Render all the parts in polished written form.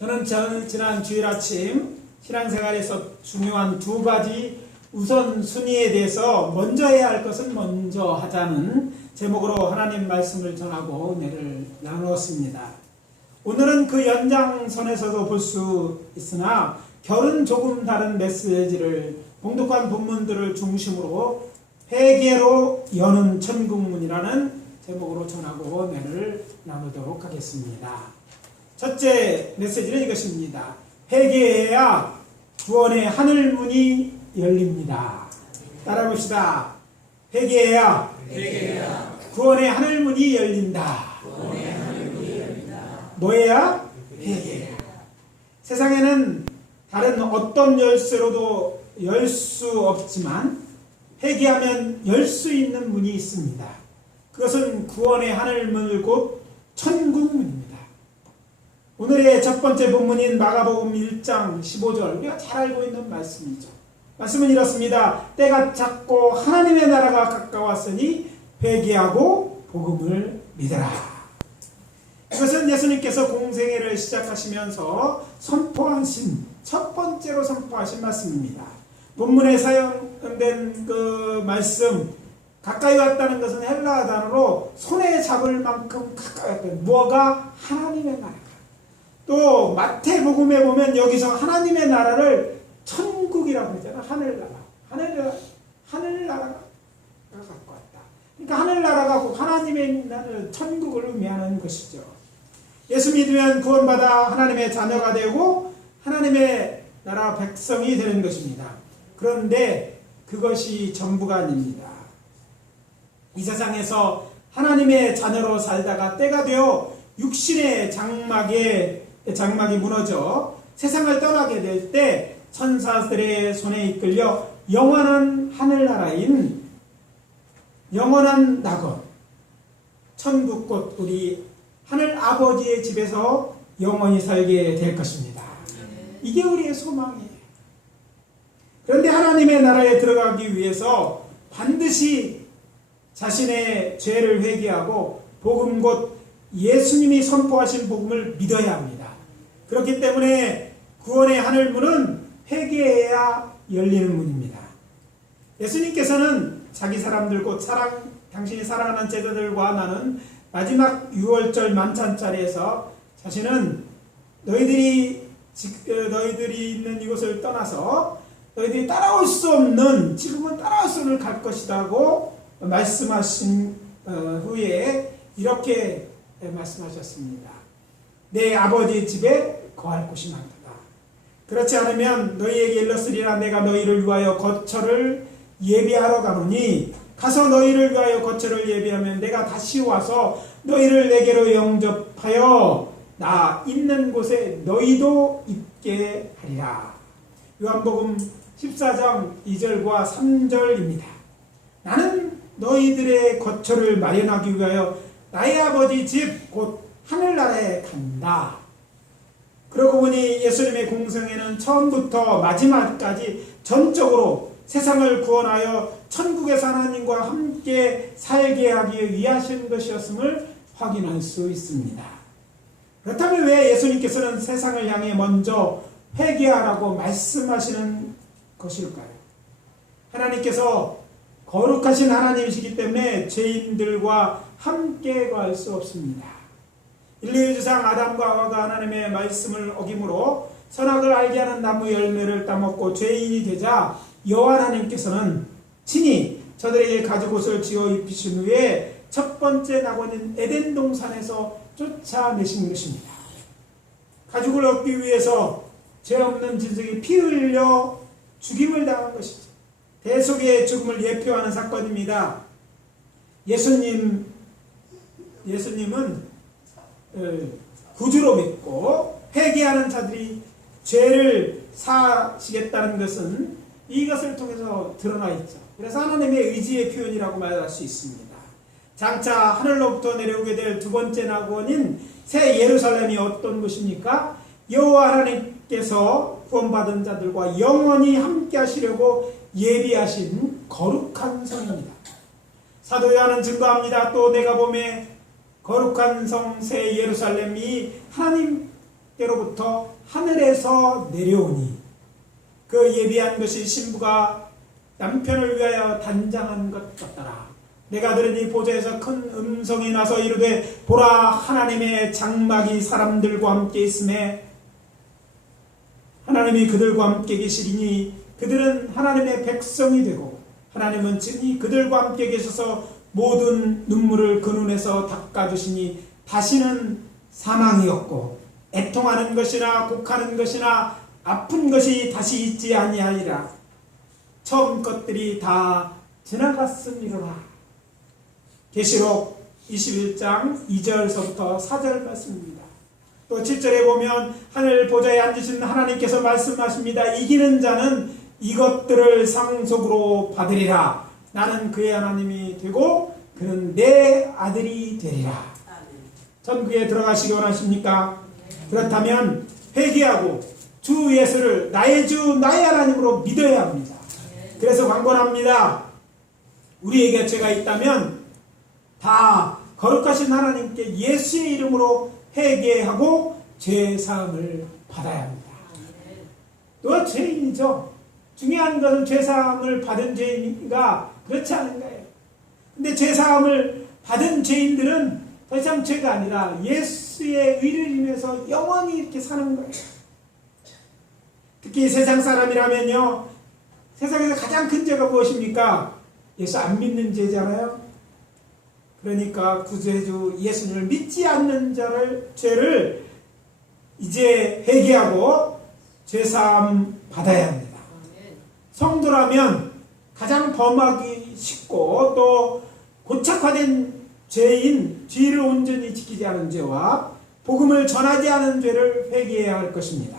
저는 지난 주일 아침 신앙생활에서 중요한 두 가지 우선순위에 대해서 먼저 해야 할 것은 먼저 하자는 제목으로 하나님 말씀을 전하고 은혜를 나누었습니다. 오늘은 그 연장선에서도 볼 수 있으나 결은 조금 다른 메시지를 봉독한 본문들을 중심으로 회개로 여는 천국문이라는 제목으로 전하고 은혜를 나누도록 하겠습니다. 첫째 메시지는 이것입니다. 회개해야 구원의 하늘문이 열립니다. 따라합시다. 회개해야 구원의 하늘문이 열린다. 뭐해야? 회개해야. 세상에는 다른 어떤 열쇠로도 열 수 없지만 회개하면 열 수 있는 문이 있습니다. 그것은 구원의 하늘문 곧 천국문입니다. 오늘의 첫 번째 본문인 마가복음 1장 15절, 우리가 잘 알고 있는 말씀이죠. 말씀은 이렇습니다. 때가 찼고 하나님의 나라가 가까웠으니 회개하고 복음을 믿으라. 이것은 예수님께서 공생애를 시작하시면서 첫 번째로 선포하신 말씀입니다. 본문에 사용된 그 말씀, 가까이 왔다는 것은 헬라어 단어로 손에 잡을 만큼 가까이 왔다. 무엇가? 하나님의 나라가. 또 마태복음에 보면 여기서 하나님의 나라를 천국이라고 그러잖아. 하늘나라가 갖고 왔다. 그러니까 하늘나라가 곧 하나님의 나라를 천국을 의미하는 것이죠. 예수 믿으면 구원받아 하나님의 자녀가 되고 하나님의 나라 백성이 되는 것입니다. 그런데 그것이 전부가 아닙니다. 이 세상에서 하나님의 자녀로 살다가 때가 되어 육신의 장막이 무너져 세상을 떠나게 될 때 천사들의 손에 이끌려 영원한 하늘나라인 영원한 낙원 천국 곧 우리 하늘 아버지의 집에서 영원히 살게 될 것입니다. 이게 우리의 소망이에요. 그런데 하나님의 나라에 들어가기 위해서 반드시 자신의 죄를 회개하고 복음 곧 예수님이 선포하신 복음을 믿어야 합니다. 그렇기 때문에 구원의 하늘문은 회개해야 열리는 문입니다. 예수님께서는 자기 사람들 곧 당신이 사랑하는 제자들과 나는 마지막 6월절 만찬 자리에서 자신은 너희들이 있는 이곳을 떠나서 너희들이 따라올 수 없는, 지금은 따라올 수 없는 갈 것이라고 말씀하신 후에 이렇게 말씀하셨습니다. 내 아버지 집에 거할 곳이 많도다. 그렇지 않으면 너희에게 일렀으리라. 내가 너희를 위하여 거처를 예비하러 가노니 가서 너희를 위하여 거처를 예비하면 내가 다시 와서 너희를 내게로 영접하여 나 있는 곳에 너희도 있게 하리라. 요한복음 14장 2절과 3절입니다. 나는 너희들의 거처를 마련하기 위하여 나의 아버지 집 곧 하늘나라에 간다. 그러고 보니 예수님의 공생애는 처음부터 마지막까지 전적으로 세상을 구원하여 천국에서 하나님과 함께 살게 하기 위하신 것이었음을 확인할 수 있습니다. 그렇다면 왜 예수님께서는 세상을 향해 먼저 회개하라고 말씀하시는 것일까요? 하나님께서 거룩하신 하나님이시기 때문에 죄인들과 함께 갈 수 없습니다. 인류의 주상 아담과 하와가 하나님의 말씀을 어김으로 선악을 알게 하는 나무 열매를 따먹고 죄인이 되자 여호와 하나님께서는 친히 저들에게 가죽옷을 지어 입히신 후에 첫 번째 낙원인 에덴 동산에서 쫓아내신 것입니다. 가죽을 얻기 위해서 죄 없는 진석이 피 흘려 죽임을 당한 것이죠. 대속의 죽음을 예표하는 사건입니다. 예수님은 구주로 믿고 회개하는 자들이 죄를 사시겠다는 것은 이것을 통해서 드러나 있죠. 그래서 하나님의 의지의 표현이라고 말할 수 있습니다. 장차 하늘로부터 내려오게 될 두 번째 낙원인 새 예루살렘이 어떤 곳입니까? 여호와 하나님께서 구원받은 자들과 영원히 함께 하시려고 예비하신 거룩한 성입니다. 사도 요한은 증거합니다. 또 내가 보매 거룩한 성 새 예루살렘이 하나님 하나님께로부터 하늘에서 내려오니 그 예비한 것이 신부가 남편을 위하여 단장한 것 같더라. 내가 들으니 보좌에서 큰 음성이 나서 이르되 보라 하나님의 장막이 사람들과 함께 있음에 하나님이 그들과 함께 계시리니 그들은 하나님의 백성이 되고 하나님은 친히 그들과 함께 계셔서 모든 눈물을 그 눈에서 닦아주시니 다시는 사망이 없고 애통하는 것이나 곡하는 것이나 아픈 것이 다시 있지 아니하리라. 처음 것들이 다 지나갔음이로라. 계시록 21장 2절서부터 4절 말씀입니다. 또 7절에 보면 하늘 보좌에 앉으신 하나님께서 말씀하십니다. 이기는 자는 이것들을 상속으로 받으리라. 나는 그의 하나님이 되고 그는 내 아들이 되리라. 천국에 들어가시기 원하십니까? 그렇다면 회개하고 주 예수를 나의 주 나의 하나님으로 믿어야 합니다. 그래서 강권합니다. 우리에게 죄가 있다면 다 거룩하신 하나님께 예수의 이름으로 회개하고 죄사함을 받아야 합니다. 또 죄인이죠. 중요한 것은 죄사함을 받은 죄인인가 그렇지 않은 거예요. 근데 죄사함을 받은 죄인들은 더 이상 죄가 아니라 예수의 의를 인해서 영원히 이렇게 사는 거예요. 특히 세상 사람이라면요, 세상에서 가장 큰 죄가 무엇입니까? 예수 안 믿는 죄잖아요. 그러니까 구세주 예수님을 믿지 않는 죄를 이제 회개하고 죄사함 받아야 합니다. 성도라면 가장 범하기 쉽고 또 고착화된 죄인, 죄를 온전히 지키지 않은 죄와 복음을 전하지 않은 죄를 회개해야 할 것입니다.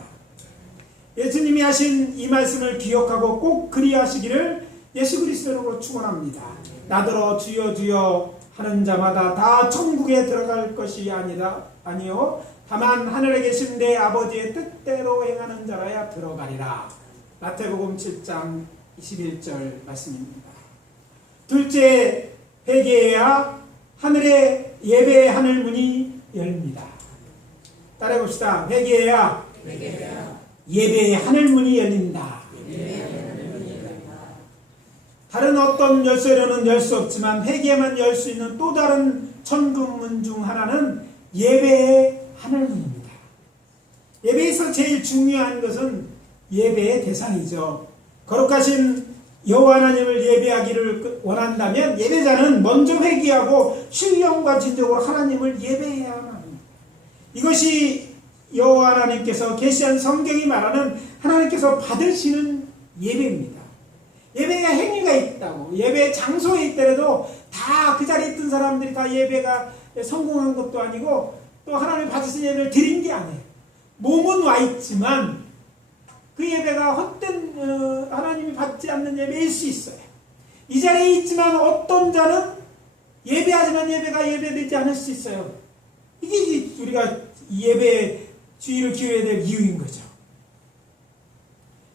예수님이 하신 이 말씀을 기억하고 꼭 그리하시기를 예수 그리스도로 축원합니다. 나더러 주여 주여 하는 자마다 다 천국에 들어갈 것이 아니요 다만 하늘에 계신 내 아버지의 뜻대로 행하는 자라야 들어가리라. 마태복음 7장 21절 말씀입니다. 둘째, 회개해야 하늘의 예배의 하늘문이 열립니다. 따라해봅시다. 회개해야 예배의 하늘문이 열린다. 다른 어떤 열쇠로는 열 수 없지만 회개만 열 수 있는 또 다른 천국문 중 하나는 예배의 하늘문입니다. 예배에서 제일 중요한 것은 예배의 대상이죠. 거룩하신 여호와 하나님을 예배하기를 원한다면 예배자는 먼저 회개하고 신령과 진정으로 하나님을 예배해야 합니다. 이것이 여호와 하나님께서 계시한 성경이 말하는 하나님께서 받으시는 예배입니다. 예배의 행위가 있다고, 예배의 장소에 있더라도 다 그 자리에 있던 사람들이 다 예배가 성공한 것도 아니고 또 하나님 받으신 예배를 드린 게 아니에요. 몸은 와 있지만 그 예배가 헛된 하나님이 받지 않는 예배일 수 있어요. 이 자리에 있지만 어떤 자는 예배하지만 예배가 예배되지 않을 수 있어요. 이게 우리가 예배에 주의를 기울여야 될 이유인 거죠.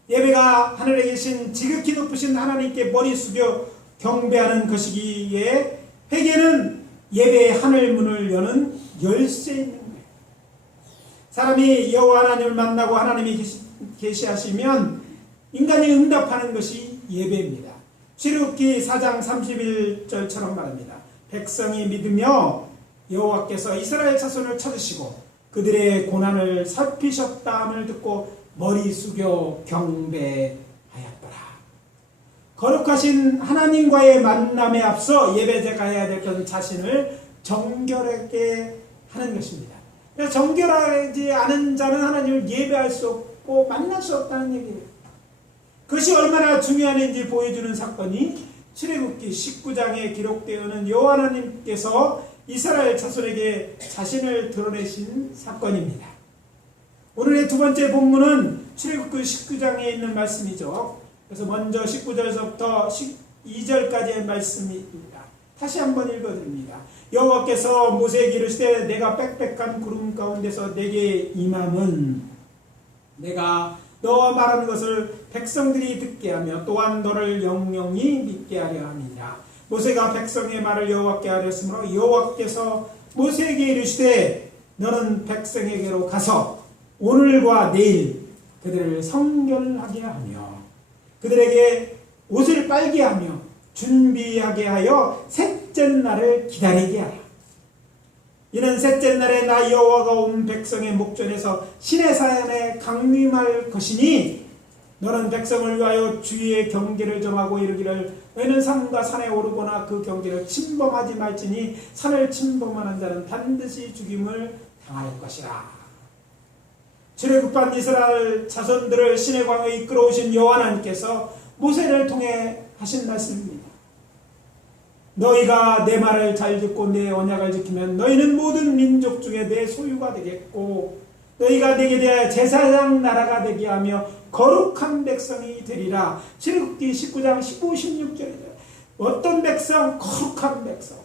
예배가 하늘에 계신 지극히 높으신 하나님께 머리 숙여 경배하는 것이기에 회개는 예배의 하늘문을 여는 열쇠인 거예요. 사람이 여호와 하나님을 만나고 하나님이 계시하시면 인간이 응답하는 것이 예배입니다. 출애굽기 4장 31절처럼 말합니다. 백성이 믿으며 여호와께서 이스라엘 자손을 찾으시고 그들의 고난을 살피셨다함을 듣고 머리 숙여 경배하였더라. 거룩하신 하나님과의 만남에 앞서 예배자가 해야 될 것은 자신을 정결하게 하는 것입니다. 그래서 정결하지 않은 자는 하나님을 예배할 수 없고 만날 수 없다는 얘기예요. 그것이 얼마나 중요한지 보여주는 사건이 출애굽기 19장에 기록되어 있는 여호와 하나님께서 이스라엘 자손에게 자신을 드러내신 사건입니다. 오늘의 두 번째 본문은 출애굽기 19장에 있는 말씀이죠. 그래서 먼저 19절서부터 22절까지의 말씀입니다. 다시 한번 읽어드립니다. 여호와께서 모세에게 이르시되 내가 빽빽한 구름 가운데서 내게 임함은 내가 너와 말하는 것을 백성들이 듣게 하며 또한 너를 영영히 믿게 하려 함이니라. 모세가 백성의 말을 여호와께 하렸으므로 여호와께서 모세에게 이르시되 너는 백성에게로 가서 오늘과 내일 그들을 성결하게 하며 그들에게 옷을 빨게 하며 준비하게 하여 셋째 날을 기다리게 하라. 이는 셋째 날에 나 여호와가 온 백성의 목전에서 신의 사연에 강림할 것이니 너는 백성을 위하여 주의 경계를 정하고 이르기를 너희는 산과 산에 오르거나 그 경계를 침범하지 말지니 산을 침범하는 자는 반드시 죽임을 당할 것이라. 출애굽한 이스라엘 자손들을 신의 광야에 이끌어오신 여호와 하나님께서 모세를 통해 하신 말씀입니다. 너희가 내 말을 잘 듣고 내 언약을 지키면 너희는 모든 민족 중에 내 소유가 되겠고 너희가 내게 대하여 제사장 나라가 되게 하며 거룩한 백성이 되리라. 출애굽기 19장 15, 16절이다. 어떤 백성? 거룩한 백성.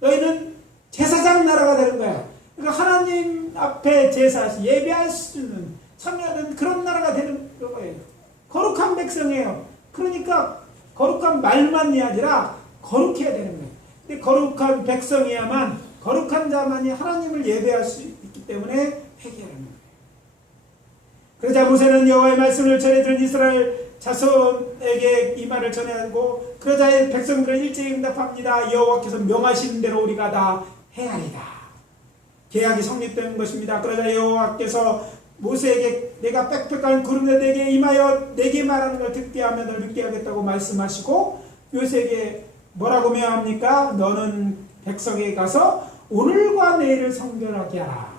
너희는 제사장 나라가 되는 거야. 그러니까 하나님 앞에 제사 예배할 수 있는 참여하는 그런 나라가 되는 거예요. 거룩한 백성이에요. 그러니까 거룩한 말만이 아니라 거룩해야 되는 거예요. 근데 거룩한 백성이야만 거룩한 자만이 하나님을 예배할 수 있기 때문에 회개하는 거예요. 그러자 모세는 여호와의 말씀을 전해들은 이스라엘 자손에게 이 말을 전하고 그러자 백성들은 일제히 응답합니다. 여호와께서 명하신 대로 우리가 다 헤아리다. 계약이 성립된 것입니다. 그러자 여호와께서 모세에게 내가 빽빽한 구름에 내게 임하여 내게 말하는 걸 듣게 하면 널 믿게 하겠다고 말씀하시고 모세에게 뭐라고 명합니까? 너는 백성에게 가서 오늘과 내일을 성결하게 하라.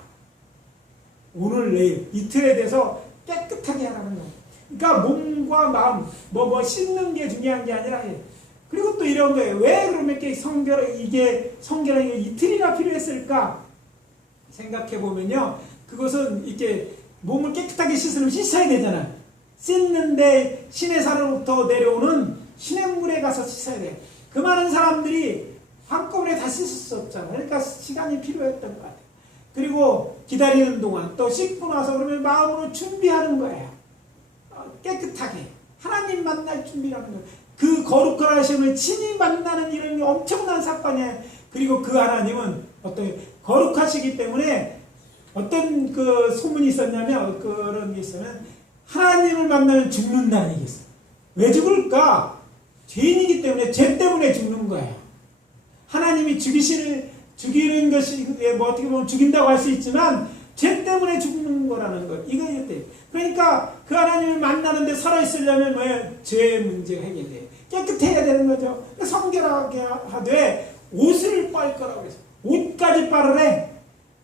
오늘 내일 이틀에 대해서 깨끗하게 하라는 거예요. 그러니까 몸과 마음 뭐 씻는 게 중요한 게 아니라 그리고 또 이런 거예요. 왜 그러면 이게 성결하게 이틀이나 필요했을까? 생각해 보면요, 그것은 이렇게 몸을 깨끗하게 씻어야 되잖아. 씻는데 신의 산으로부터 내려오는 시냇물에 가서 씻어야 돼. 그 많은 사람들이 한꺼번에 다 씻을 수 없잖아. 그러니까 시간이 필요했던 것 같아요. 그리고 기다리는 동안 또 씻고 나서 그러면 마음으로 준비하는 거예요. 깨끗하게 하나님 만날 준비하는 거예요. 그 거룩한 하심을 친히 만나는 이런 엄청난 사건이에요. 그리고 그 하나님은 거룩하시기 때문에 어떤 그 소문이 있었냐면 그런 게 있으면 하나님을 만나면 죽는다는 얘기 있어요. 왜 죽을까? 죄인이기 때문에 죄 때문에 죽는 거예요. 하나님이 죽이는 것이 뭐 어떻게 보면 죽인다고 할 수 있지만 죄 때문에 죽는 거라는 거. 이거였대요. 그러니까 그 하나님을 만나는데 살아있으려면 뭐예요? 죄의 문제가 해결돼요. 깨끗해야 되는 거죠. 성결하게 하되 옷을 빨 거라고 그랬어요. 옷까지 빨으래.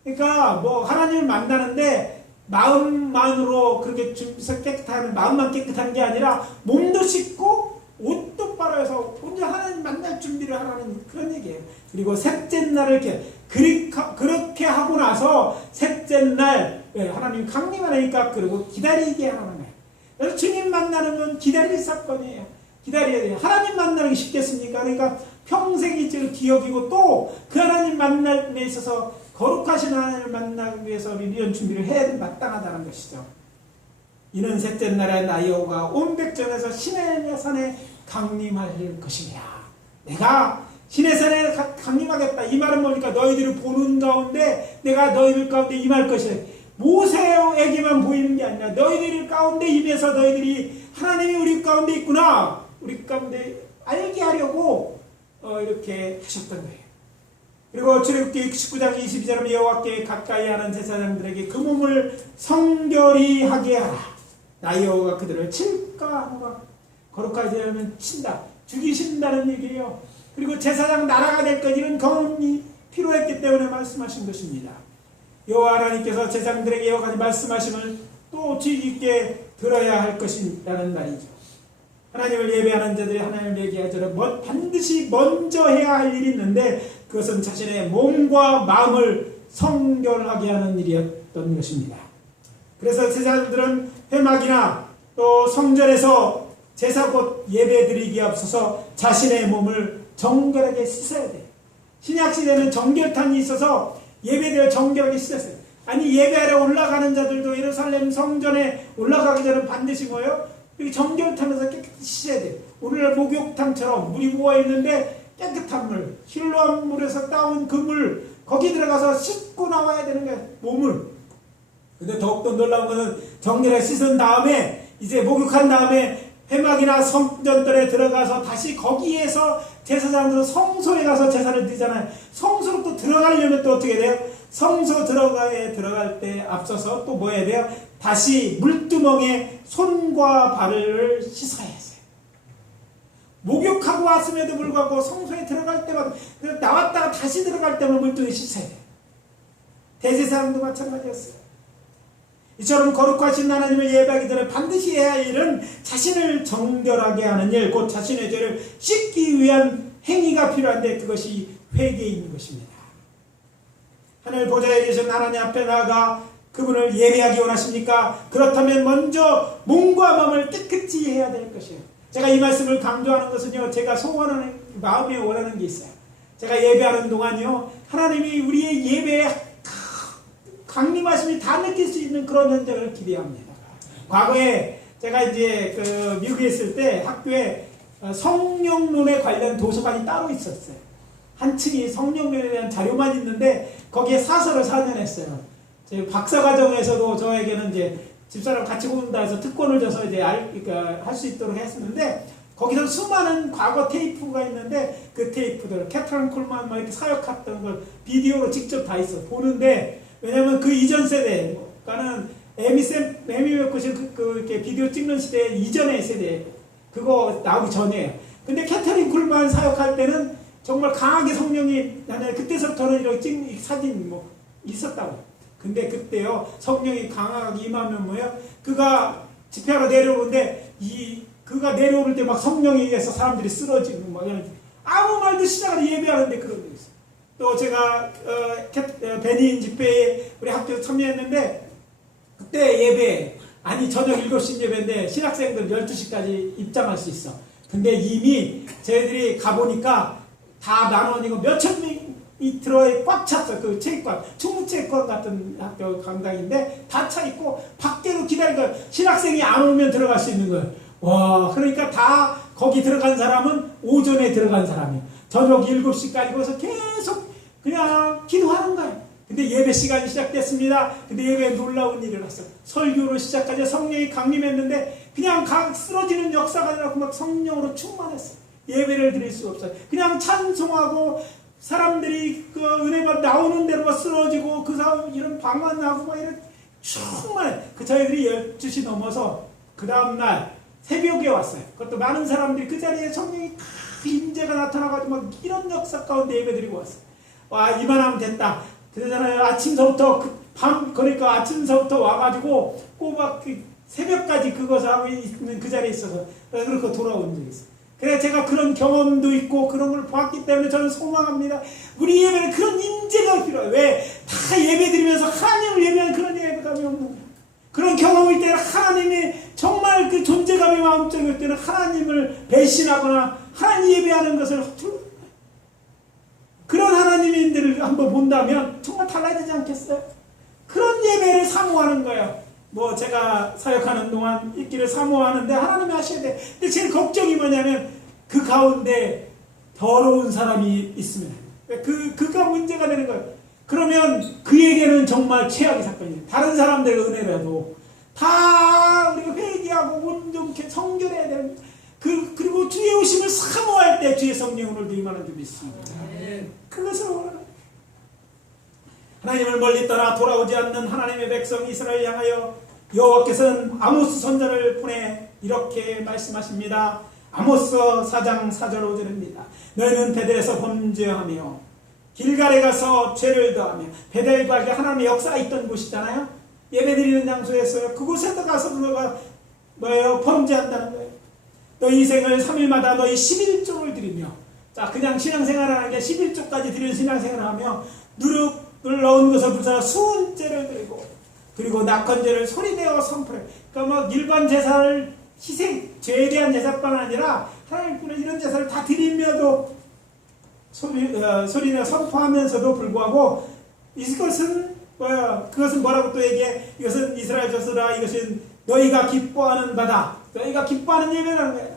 그러니까 뭐 하나님을 만나는데 마음만으로 그렇게 깨끗하면 마음만 깨끗한 게 아니라 몸도 씻고 옷도 빨아서 혼자 하나님 만날 준비를 하라는 그런 얘기예요. 그리고 셋째 날을 그렇게 하고 나서 셋째 날 하나님 강림하니까 그리고 기다리게 하는 거예요. 그래서 주님 만나는 건 기다릴 사건이에요. 기다려야 돼요. 하나님 만나는 게 쉽겠습니까? 그러니까 평생 잊을 기억이고 또 그 하나님 만남에 있어서 거룩하신 하나님을 만나기 위해서 이런 준비를 해야 마땅하다는 것이죠. 이는 셋째 날에 나 여호와가 온 백성에서 신의 산에 강림할 것이냐. 내가 신의 산에 강림하겠다. 이 말은 뭐니까 너희들을 보는 가운데 내가 너희들 가운데 임할 것이다. 모세에게만 보이는 게 아니라 너희들 가운데 임해서 너희들이 하나님이 우리 가운데 있구나. 우리 가운데 알게 하려고 이렇게 하셨던 거예요. 그리고 출애굽기 19장 22절은 여호와께 가까이 하는 제사장들에게 그 몸을 성결히 하게 하라. 나 여호와가 그들을 칠까 하노라. 거룩하지 않으면 친다. 죽이신다는 얘기예요. 그리고 제사장 나라가 될 것 이런 경험이 필요했기 때문에 말씀하신 것입니다. 여호와 하나님께서 제사장들에게 여러 가지 말씀하심을 또 주의 깊게 들어야 할 것이라는 말이죠. 하나님을 예배하는 자들이 하나님을 예배하자로 반드시 먼저 해야 할 일이 있는데 그것은 자신의 몸과 마음을 성결하게 하는 일이었던 것입니다. 그래서 제사장들은 회막이나 또 성전에서 제사 곧 예배 드리기에 앞서서 자신의 몸을 정결하게 씻어야 돼요. 신약시대는 정결탕이 있어서 예배드려 정결하게 씻었어요. 아니 예배하러 올라가는 자들도 예루살렘 성전에 올라가기 전에 반드시 뭐예요? 여기 정결탕에서 깨끗이 씻어야 돼요. 오늘날 목욕탕처럼 물이 모아있는데 깨끗한 물, 실로암 물에서 따온 그 물 거기 들어가서 씻고 나와야 되는 거예요. 몸을. 근데 더욱더 놀라운 것은 정결하게 씻은 다음에 이제 목욕한 다음에 회막이나 성전들에 들어가서 다시 거기에서 제사장들은 성소에 가서 제사를 드리잖아요. 성소로 또 들어가려면 또 어떻게 돼요? 성소 들어갈 때 앞서서 또 뭐 해야 돼요? 다시 물두멍에 손과 발을 씻어야 했어요. 목욕하고 왔음에도 불구하고 성소에 들어갈 때마다 나왔다가 다시 들어갈 때만 물두멍에 씻어야 돼요. 대제사장도 마찬가지였어요. 이처럼 거룩하신 하나님을 예배하기 전에 반드시 해야 할 일은 자신을 정결하게 하는 일, 곧 자신의 죄를 씻기 위한 행위가 필요한데 그것이 회개인 것입니다. 하늘 보좌에 계신 하나님 앞에 나아가 그분을 예배하기 원하십니까? 그렇다면 먼저 몸과 마음을 깨끗이 해야 될 것이에요. 제가 이 말씀을 강조하는 것은요, 제가 소원하는 마음에 원하는 게 있어요. 제가 예배하는 동안요, 하나님이 우리의 예배에 강림하심이 다 느낄 수 있는 그런 현장을 기대합니다. 과거에 제가 이제 미국에 있을 때 학교에 성령론에 관련 도서관이 따로 있었어요. 한 층이 성령론에 대한 자료만 있는데 거기에 사설을 4년 했어요. 제 박사과정에서도 저에게는 이제 집사람 같이 공부한다 해서 특권을 줘서 이제 할 수 있도록 했었는데 거기서 수많은 과거 테이프가 있는데 그 테이프들 캐트린 콜만 이렇게 사역했던 걸 비디오로 직접 다 있어 보는데 왜냐면 그 이전 세대, 그러니까는 에미 맥코실 이렇게 비디오 찍는 시대 이전의 세대, 그거 나오기 전이에요. 근데 캐터린 쿨만 사역할 때는 정말 강하게 성령이, 나는 그때서부터는 이렇게 찍는 사진 뭐 있었다고. 근데 그때요, 성령이 강하게 임하면 뭐예요? 그가 집회하러 내려오는데, 그가 내려올 때 막 성령에 의해서 사람들이 쓰러지고, 막 이런, 아무 말도 시작을 예배하는데 그런 게 있어요. 또 제가 베닌 집회에 우리 학교에 참여했는데 그때 예배 저녁 7시 예배인데 신학생들 12시까지 입장할 수 있어. 근데 이미 저희들이 가보니까 다 나눠지고 몇천 명이 들어에 꽉 찼어. 그 체육관, 충무체육관 같은 학교 강당인데 다 차 있고 밖에도 기다리고 신학생이 안 오면 들어갈 수 있는 거예요. 와, 그러니까 다 거기 들어간 사람은 오전에 들어간 사람이에요. 저녁 7시까지 거기서 계속 그냥 기도하는 거예요. 근데 예배 시간이 시작됐습니다. 근데 예배에 놀라운 일이 일어났어요. 설교로 시작하자 성령이 강림했는데 그냥 쓰러지는 역사가 아니라 막 성령으로 충만했어요. 예배를 드릴 수가 없어요. 그냥 찬송하고 사람들이 그 은혜가 나오는 대로 쓰러지고 그 사람 이런 방언하고 막 이런 충만해. 저희들이 12시 넘어서 그 다음날 새벽에 왔어요. 그것도 많은 사람들이 그 자리에 성령이 다 임재가 나타나가지고 막 이런 역사 가운데 예배 드리고 왔어요. 와, 이만하면 됐다. 그러잖아요. 아침서부터 그러니까 아침서부터 와가지고 꼬박 새벽까지 그것을 하고 있는 그 자리에 있어서 그렇게 돌아온 적이 있어요. 그래서 제가 그런 경험도 있고 그런 걸 보았기 때문에 저는 소망합니다. 우리 예배는 그런 임재가 필요해요. 왜? 다 예배 드리면서 하나님을 예배하는 그런 예배감이 없는 거예요. 그런 경험일 때는 하나님이 정말 그 존재감이 마음적일 때는 하나님을 배신하거나 하나님 예배하는 것을 그런 하나님인들을 한번 본다면 정말 달라지지 않겠어요? 그런 예배를 사모하는 거예요. 뭐 제가 사역하는 동안 있기를 사모하는데 하나님이 하셔야 돼. 근데 제일 걱정이 뭐냐면 그 가운데 더러운 사람이 있으면 그가 문제가 되는 거예요. 그러면 그에게는 정말 최악의 사건이에요. 다른 사람들의 은혜라도 다 우리가 회개하고 온전케 성결해야 되는 그리고 주의 오심을 사모할 때 주의 성령을 오늘도 임하는 줄 믿습니다. 그것을 원하는 하나님을 멀리 떠나 돌아오지 않는 하나님의 백성 이스라엘 향하여 여호와께서는 아모스 선지자를 보내 이렇게 말씀하십니다. 아모스 4장 4절 5절입니다. 너희는 베델에서 범죄하며 길갈에 가서 죄를 더하며 베델과 하나님의 역사가 있던 곳이잖아요. 예배드리는 장소에서 그곳에 가서 너가 뭐예요? 범죄한다는 거예요. 너희 인생을 3일마다 너희 11조를 드리며 자 그냥 신앙생활하는 게 11조까지 드리는 신앙생활을 하며 누룩을 넣은 것을 불사 수은죄를 드리고 그리고 낙헌죄를 소리내어 선포해. 그러니까 뭐 일반 제사를 희생, 죄에 대한 제사뿐 아니라 하나님께는 이런 제사를 다 드리며도 소리내어 선포하면서도 불구하고 이것은 뭐야? 그것은 뭐라고 또 얘기해? 이것은 이스라엘 족속들아 이것은 너희가 기뻐하는 바다. 너희가 기뻐하는 예배라는 거야.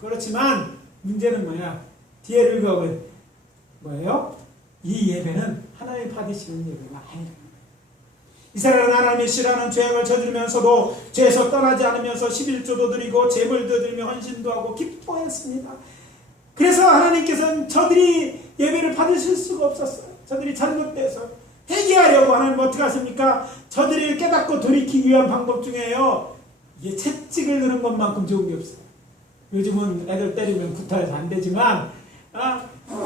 그렇지만 문제는 뭐야? 뒤에 읽어볼 뭐예요? 이 예배는 하나님 받으시는 예배가 아니라 이스라엘은 하나님의 싫어하는 죄악을 저지르면서도 죄에서 떠나지 않으면서 11조도 드리고 제물도 드리며 헌신도 하고 기뻐했습니다. 그래서 하나님께서는 저들이 예배를 받으실 수가 없었어요. 저들이 잘못돼서 회개하려고 하나님 어떻게 하십니까? 저들이 깨닫고 돌이키기 위한 방법 중에요, 이게 채찍을 드는 것만큼 좋은 게 없어요. 요즘은 애들 때리면 구타해서 안 되지만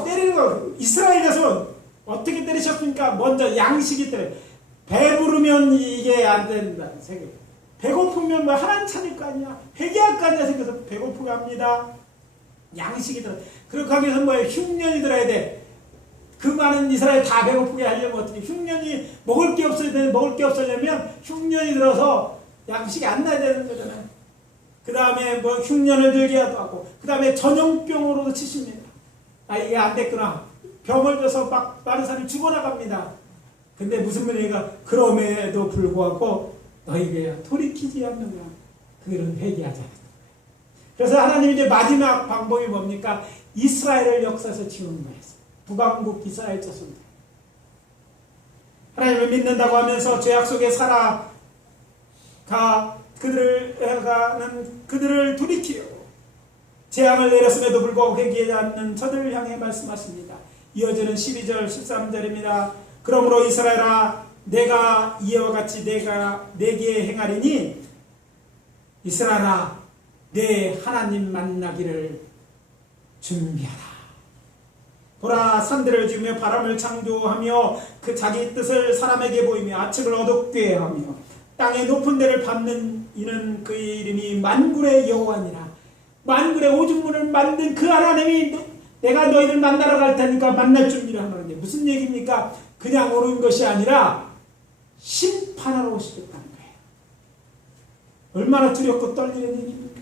때리는 거, 이스라엘 가서 어떻게 때리셨습니까? 먼저 양식이 때려요. 배부르면 이게 안 된다 생각. 배고프면 뭐 하나님 차릴 거 아니야, 회개할 거 아니야 생겨서 배고프게 합니다. 양식이 들어. 그렇게 하기 위해서 뭐예요? 흉년이 들어야 돼. 그 많은 이스라엘 다 배고프게 하려면 어떻게, 흉년이 먹을 게 없어야 되는데, 먹을 게 없으려면 흉년이 들어서 양식이 안 나야 되는 거잖아요. 그 다음에 뭐 흉년을 들게 하고, 그 다음에 전염병으로도 치십니다. 이게 안 됐구나, 병을 줘서 막 많은 사람이 죽어나갑니다. 근데 무슨 말이가, 그럼에도 불구하고 너희가 돌이키지 않는가, 그들은 회개하자. 그래서 하나님이 이제 마지막 방법이 뭡니까? 이스라엘을 역사에서 지우는 거예요. 북왕국 이스라엘 자손들, 하나님을 믿는다고 하면서 죄악 속에 살아가 그들을 돌이키려고 재앙을 내렸음에도 불구하고 회개하지 않는 저들을 향해 말씀하십니다. 이어지는 12절 13절입니다. 그러므로 이스라엘아, 내가 이와 같이 내가 내게 행하리니, 이스라엘아, 내 하나님 만나기를 준비하라. 보라, 산들을 지으며 바람을 창조하며 그 자기 뜻을 사람에게 보이며 아침을 어둡게 하며 땅의 높은 데를 밟는 이는 그의 이름이 만군의 여호와니라. 만군의 오죽문을 만든 그 하나님이 내가 너희를 만나러 갈 테니까 만날 준비를 하는 게 무슨 얘기입니까? 그냥 오는 것이 아니라 심판하러 오시겠다는 거예요. 얼마나 두렵고 떨리는 얘기입니까?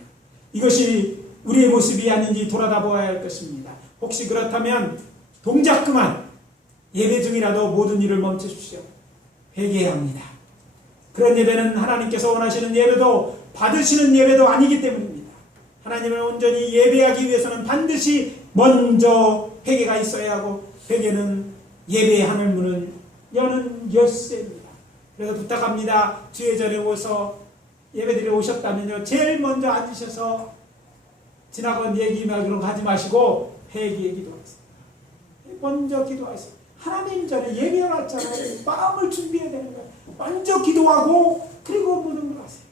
이것이 우리의 모습이 아닌지 돌아다 보아야 할 것입니다. 혹시 그렇다면 동작 그만, 예배 중이라도 모든 일을 멈추십시오. 회개해야 합니다. 그런 예배는 하나님께서 원하시는 예배도 받으시는 예배도 아니기 때문입니다. 하나님을 온전히 예배하기 위해서는 반드시 먼저 회개가 있어야 하고, 회개는 예배의 하늘문을 여는 열쇠입니다. 그래서 부탁합니다. 주의 전에 오서 예배드리러 오셨다면요, 제일 먼저 앉으셔서 지나간 얘기나 그런 거 하지 마시고 회개의 기도하세요. 먼저 기도하세요. 하나님 전에 예배를 왔잖아요. 마음을 준비해야 되는 거예요. 먼저 기도하고 그리고 모든 걸 하세요.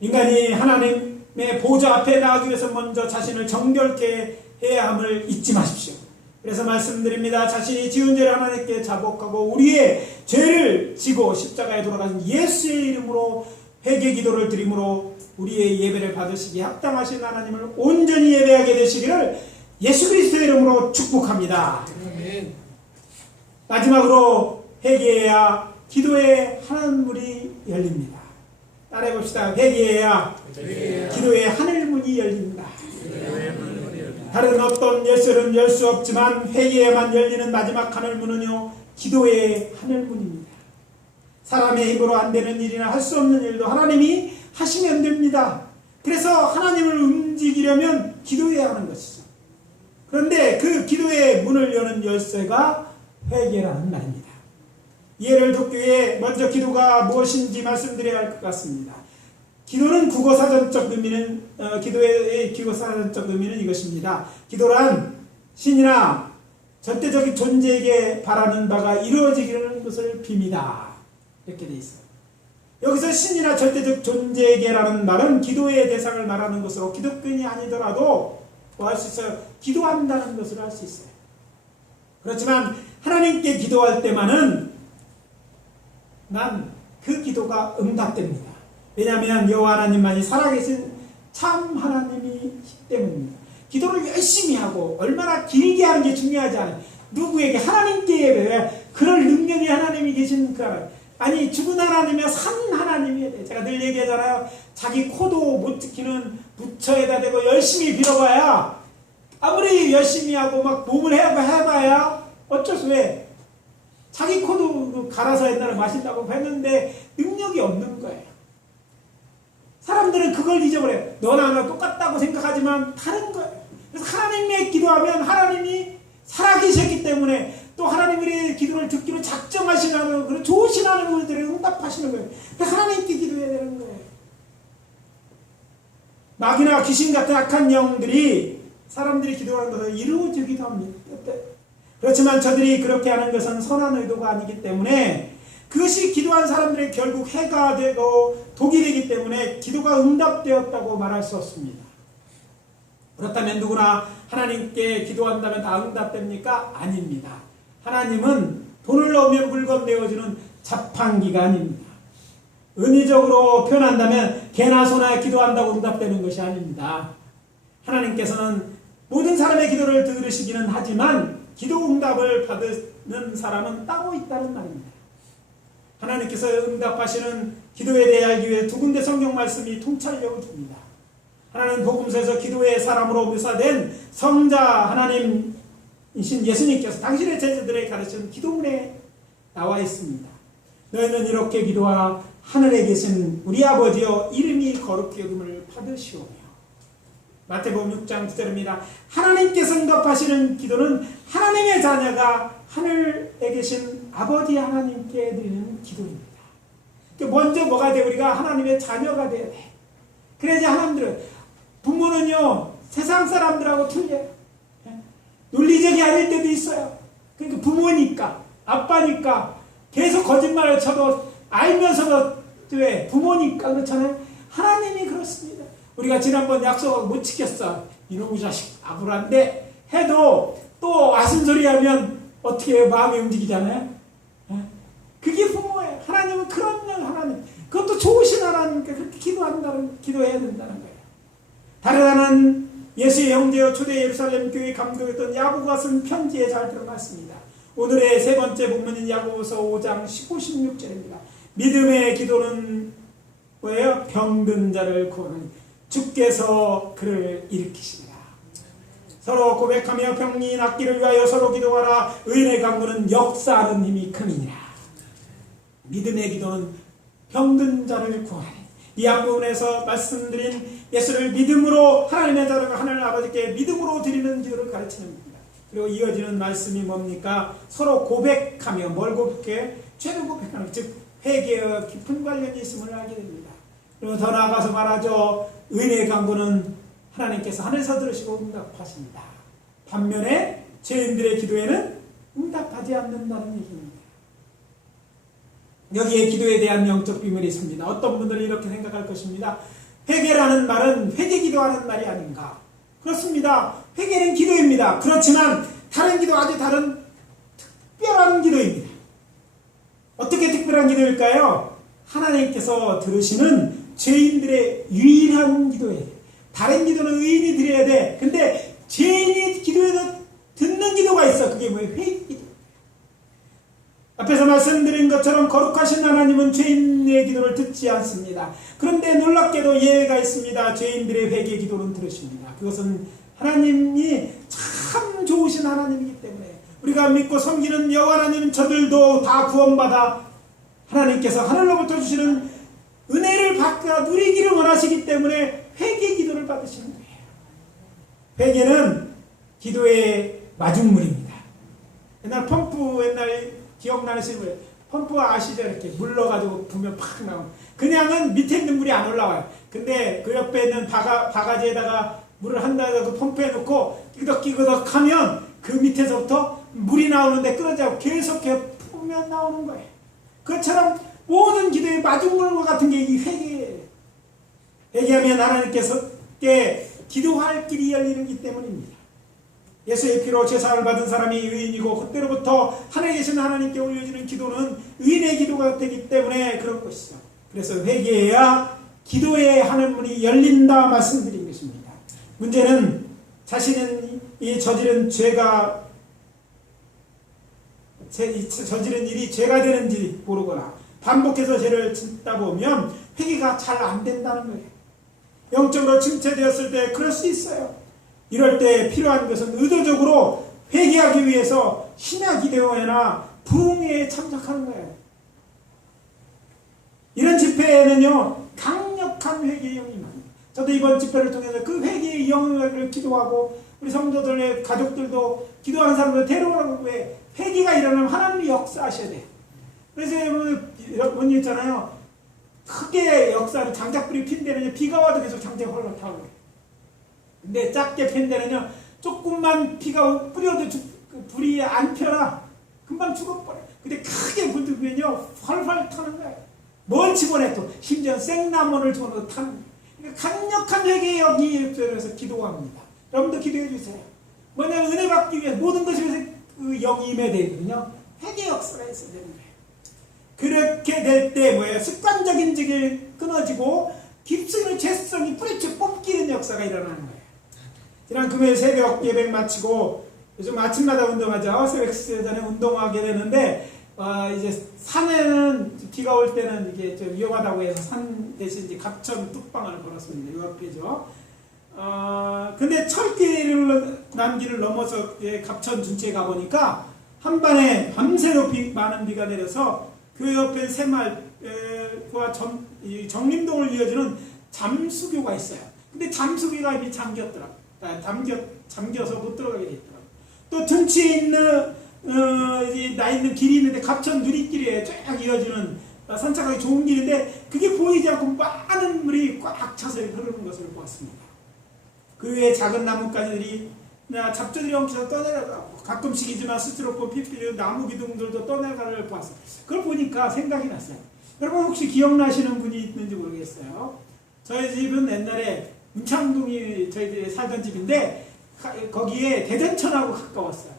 인간이 하나님의 보좌 앞에 나가기 위해서 먼저 자신을 정결케 해야 함을 잊지 마십시오. 그래서 말씀드립니다. 자신이 지은 죄를 하나님께 자복하고 우리의 죄를 지고 십자가에 돌아가신 예수의 이름으로 회개 기도를 드림으로 우리의 예배를 받으시기에 합당하신 하나님을 온전히 예배하게 되시기를 예수 그리스도의 이름으로 축복합니다. 아멘. 마지막으로 회개해야 기도의 하늘문이 열립니다. 따라해 봅시다. 회개해야 기도의 하늘문이 열립니다. 다른 어떤 열쇠는 열 수 없지만 회개에만 열리는 마지막 하늘문은요, 기도의 하늘문입니다. 사람의 힘으로 안 되는 일이나 할 수 없는 일도 하나님이 하시면 됩니다. 그래서 하나님을 움직이려면 기도해야 하는 것이죠. 그런데 그 기도의 문을 여는 열쇠가 회개라는 말입니다. 이해를 돕기 위해 먼저 기도가 무엇인지 말씀드려야 할 것 같습니다. 기도는 국어사전적 의미는 기도의 국어사전적 의미는 이것입니다. 기도란 신이나 절대적인 존재에게 바라는 바가 이루어지기는 것을 빕니다. 이렇게 돼 있어요. 여기서 신이나 절대적 존재에게라는 말은 기도의 대상을 말하는 것으로 기독교인이 아니더라도 뭐 할 수 있어요? 기도한다는 것을 할 수 있어요. 그렇지만 하나님께 기도할 때만은 난 그 기도가 응답됩니다. 왜냐하면 여호와 하나님만이 살아계신 참 하나님이기 때문입니다. 기도를 열심히 하고 얼마나 길게 하는 게 중요하지 않아요. 누구에게? 하나님께 예배해. 그럴 능력이 하나님이 계신 그 하나님. 아니, 죽은 하나님이야, 산 하나님이야 돼. 제가 늘 얘기하잖아요. 자기 코도 못 지키는 부처에다 대고 열심히 빌어봐야, 아무리 열심히 하고 막 몸을 해봐야 어쩔 수 왜? 자기 코도 갈아서 옛날에 마신다고 했는데 능력이 없는 거예요. 사람들은 그걸 잊어버려요. 너나 나 똑같다고 생각하지만 다른 거예요. 그래서 하나님의 기도하면 하나님이 살아계셨기 때문에 또 하나님 우리의 기도를 듣기로 작정하시는 그런 좋으신 하나님들을 응답하시는 거예요. 하나님께 기도해야 되는 거예요. 마귀나 귀신 같은 악한 영들이 사람들이 기도하는 것을 이루어지기도 합니다. 그렇지만 저들이 그렇게 하는 것은 선한 의도가 아니기 때문에 그것이 기도한 사람들의 결국 해가 되고 독이 되기 때문에 기도가 응답되었다고 말할 수 없습니다. 그렇다면 누구나 하나님께 기도한다면 다 응답됩니까? 아닙니다. 하나님은 돈을 넣으면 물건 내어주는 자판기가 아닙니다. 은유적으로 표현한다면 개나 소나 기도한다고 응답되는 것이 아닙니다. 하나님께서는 모든 사람의 기도를 들으시기는 하지만 기도 응답을 받는 사람은 따로 있다는 말입니다. 하나님께서 응답하시는 기도에 대해 알기 위해 두 군데 성경 말씀이 통찰력을 줍니다. 하나는 복음서에서 기도의 사람으로 묘사된 성자 하나님이신 예수님께서 당신의 제자들에게 가르치는 기도문에 나와 있습니다. 너희는 이렇게 기도하라. 하늘에 계신 우리 아버지여 이름이 거룩히 여김을 받으시오며. 마태복음 6장 9절입니다. 하나님께서 응답하시는 기도는 하나님의 자녀가 하늘에 계신 아버지 하나님께 드리는 기도입니다. 먼저 뭐가 돼? 우리가 하나님의 자녀가 돼야 돼. 그래야지 하나님들은, 부모는요 세상 사람들하고 틀려요. 논리적이 아닐 때도 있어요. 그러니까 부모니까, 아빠니까 계속 거짓말을 쳐도 알면서도 왜 부모니까 그렇잖아요. 하나님이 그렇습니다. 우리가 지난번 약속을 못 지켰어. 이놈의 자식 아브라한데 해도 또 아신소리하면 어떻게 마음이 움직이잖아요. 그게 부모예요. 하나님은 그런 하나님, 그것도 좋으신 하나님께 그렇게 기도해야 된다는 거예요. 다른 하나는 예수의 형제여 초대 예루살렘 교회 감독했던 야고보가 쓴 편지에 잘 드러났습니다. 오늘의 세 번째 본문인 야고보서 5장 15, 16절입니다. 믿음의 기도는 뭐예요? 병든 자를 구하는 주께서 그를 일으키시리라. 서로 고백하며 병이 낫기를 위하여 서로 기도하라. 의인의 강구는 역사하는 힘이 큼이니라. 믿음의 기도는 병든 자를 구하니. 이 앞부분에서 말씀드린 예수를 믿음으로 하나님의 자녀가 하나님 아버지께 믿음으로 드리는 기도를 가르치는 겁니다. 그리고 이어지는 말씀이 뭡니까? 서로 고백하며, 뭘 고백해? 죄를 고백하는, 즉 회개와 깊은 관련이 있음을 알게 됩니다. 그리고 더 나아가서 말하죠. 의인의 간구는 하나님께서 하늘에서 들으시고 응답하십니다. 반면에 죄인들의 기도에는 응답하지 않는다는 얘기입니다. 여기에 기도에 대한 영적 비밀이 있습니다. 어떤 분들은 이렇게 생각할 것입니다. 회개라는 말은 회개 기도하는 말이 아닌가? 그렇습니다. 회개는 기도입니다. 그렇지만 다른 기도, 아주 다른 특별한 기도입니다. 어떻게 특별한 기도일까요? 하나님께서 들으시는 죄인들의 유일한 기도예요. 다른 기도는 의인이 드려야 돼. 근데 죄인이 기도해도 듣는 기도가 있어. 그게 뭐예요? 회개 기도. 앞에서 말씀드린 것처럼 거룩하신 하나님은 죄인의 기도를 듣지 않습니다. 그런데 놀랍게도 예외가 있습니다. 죄인들의 회개 기도는 들으십니다. 그것은 하나님이 참 좋으신 하나님이기 때문에 우리가 믿고 섬기는 여호와 하나님, 저들도 다 구원받아 하나님께서 하늘로부터 주시는 은혜를 받아 누리기를 원하시기 때문에 회개 기도를 받으시는 거예요. 회개는 기도의 마중물입니다. 옛날 펌프, 옛날 기억나시는 분, 펌프 아시죠? 이렇게 물 넣어가지고 부면 팍 나오는. 그냥은 밑에 있는 물이 안 올라와요. 근데 그 옆에 있는 바가지에다가 물을 한 다음에 그 펌프에 놓고 끼덕끼덕 하면 그 밑에서부터 물이 나오는데 끊어지고 계속 부으면 나오는 거예요. 그것처럼 모든 기도의 마중물과 같은 게 이 회개예요. 회개하면 하나님께서 기도할 길이 열리기 때문입니다. 예수의 피로 제사를 받은 사람이 의인이고 그때로부터 하늘에 계신 하나님께 올려지는 기도는 의인의 기도가 되기 때문에 그런 것이죠. 그래서 회개해야 기도의 하늘문이 열린다 말씀드린 것입니다. 문제는 자신은 이 저지른 일이 죄가 되는지 모르거나 반복해서 죄를 짓다 보면 회개가 잘 안 된다는 거예요. 영적으로 침체되었을 때 그럴 수 있어요. 이럴 때 필요한 것은 의도적으로 회개하기 위해서 신약 기도회나 부흥회에 참석하는 거예요. 이런 집회에는요 강력한 회개의 영이 많아요. 저도 이번 집회를 통해서 그 회개의 영을 기도하고 우리 성도들의 가족들도 기도하는 사람들 데려오라고. 왜? 회개가 일어나면 하나님이 역사하셔야 돼. 그래서 여러분 있잖아요. 크게 역사는 장작불이 핀 데는요, 비가 와도 계속 장작이 헐렁 타오르고. 근데 작게 핀 데는요, 조금만 비가 뿌려도 불이 안 펴나 금방 죽어버려. 근데 크게 불 들면요, 활활 타는 거예요. 뭘 집어내도 심지어 생나무를 집어넣어도 타는 거예요. 그러니까 강력한 회개의 영이 들어서 기도합니다. 여러분도 기도해 주세요. 뭐냐면 은혜 받기 위해 모든 것이 그 영이 임해야 되거든요. 회개 역사가 있어야 되는 거예요. 그렇게 될 때 뭐예요? 습관적인 적이 끊어지고 깊숙이 죄성이 뿌리쳐 뽑기는 역사가 일어나는 거예요. 지난 금요일 새벽 예배 마치고 요즘 아침마다 운동하죠. 새벽 전에 운동하게 되는데 이제 산에는 비가 올 때는 이게 좀 위험하다고 해서 산 대신 이제 갑천 뚝방을 걸었습니다. 요 앞에죠. 근데 철길을 남길을 넘어서 갑천 준치에 가보니까 한반에 밤새도 많은 비가 내려서 그 옆에 새마을과 정림동을 이어주는 잠수교가 있어요. 근데 잠수교가 이미 잠겼더라고요. 잠겨서 못 들어가게 됐더라고요. 또 둔치에 있는 나 있는 길이 있는데 갑천 누리길에 쫙 이어지는 산책하기 좋은 길인데 그게 보이지 않고 많은 물이 꽉 차서 흐르는 것을 보았습니다. 그 외에 작은 나뭇가지들이 잡초들이 엉켜서 떠내려가고 가끔씩이지만 스스로 피피는 나무 기둥들도 떠내려가를 보았어요. 그걸 보니까 생각이 났어요. 여러분 혹시 기억나시는 분이 있는지 모르겠어요. 저희 집은 옛날에 문창동이 저희들이 살던 집인데 거기에 대전천하고 가까웠어요.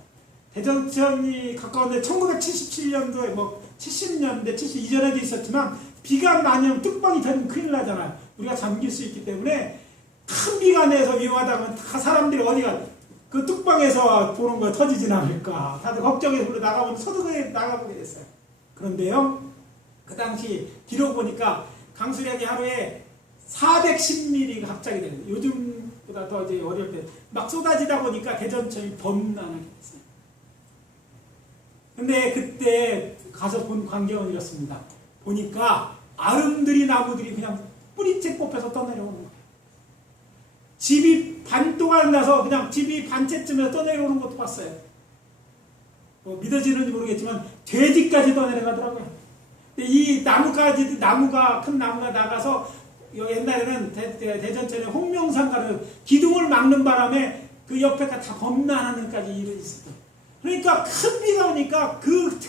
대전천이 가까운데 1977년도에 70년대 70 이전에도 있었지만 비가 많이 오면 뚝방이 터지면 큰일 나잖아요. 우리가 잠길 수 있기 때문에 큰 비가 내서 위험하다면 다 사람들이 어디가 그 뚝방에서 보는 거 터지진 않을까 다들 걱정해서 나가면 서둘러 나가보게 됐어요. 그런데요, 그 당시 기록 보니까 강수량이 하루에 410mm가 갑자기 되는 거예요. 요즘보다 더 이제 어려울 때 막 쏟아지다 보니까 대전천이 범람하게 됐어요. 근데 그때 가서 본 광경은 이렇습니다. 보니까 아름드리 나무들이 그냥 뿌리째 뽑혀서 떠내려오는 거예요. 집이 반동안 나서 그냥 집이 반채쯤에서 떠내려오는 것도 봤어요. 믿어지는지 모르겠지만 돼지까지 떠내려가더라고요. 근데 이 나무가 큰 나무가 나가서 옛날에는 대전천에 홍명산 가는 기둥을 막는 바람에 그 옆에가 다 범람하는 데까지 이르렀어요. 그러니까 큰 비가 오니까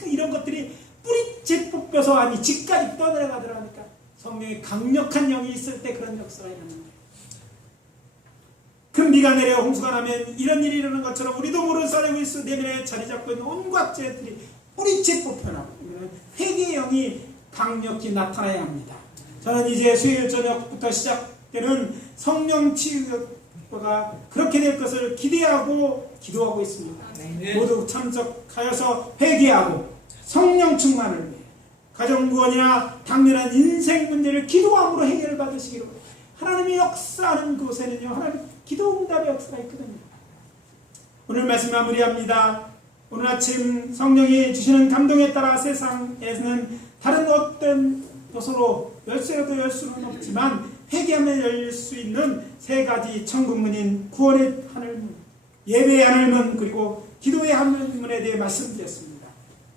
이런 것들이 뿌리째 뽑혀서 아니 집까지 떠내려가더라니까. 성령의 강력한 영이 있을 때 그런 역사가 일어나는 거예요. 큰 비가 내려 홍수가 나면 이런 일이 일어나는 것처럼 우리도 모르는 사람의 수 내면에 자리 잡고 있는 온갖 죄들이 뿌리째 뽑혀나고 회개의 영이 강력히 나타나야 합니다. 저는 이제 수요일 저녁부터 시작되는 성령 치유가 그렇게 될 것을 기대하고 기도하고 있습니다. 네. 모두 참석하여서 회개하고 성령 충만을 위해 가정구원이나 당면한 인생 문제를 기도함으로 해결을 받으시기로. 하나님이 역사하는 곳에는요, 하나님 기도 응답의 역사가 있거든요. 오늘 말씀 마무리합니다. 오늘 아침 성령이 주시는 감동에 따라 세상에는 다른 어떤 곳으로 열쇠라도 열 수는 없지만 회개하면 열릴 수 있는 세 가지 천국문인 구원의 하늘문, 예배의 하늘문, 그리고 기도의 하늘문에 대해 말씀드렸습니다.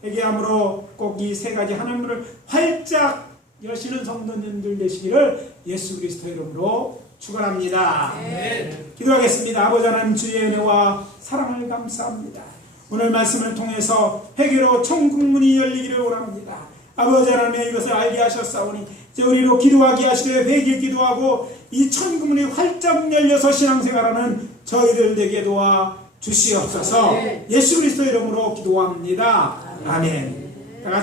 회개함으로 꼭 이 세 가지 하늘문을 활짝 여시는 성도님들 되시기를 예수 그리스도 이름으로 축원합니다. 네. 기도하겠습니다. 아버지 하나님, 주의 은혜와 사랑을 감사합니다. 오늘 말씀을 통해서 회개로 천국문이 열리기를 원합니다. 아버지 하나님, 이것을 알게 하셨사오니 이제 우리로 기도하게 하시되 회개 기도하고 이 천국문이 활짝 열려서 신앙생활하는 저희들 되게 도와 주시옵소서. 예수 그리스도 이름으로 기도합니다. 아멘.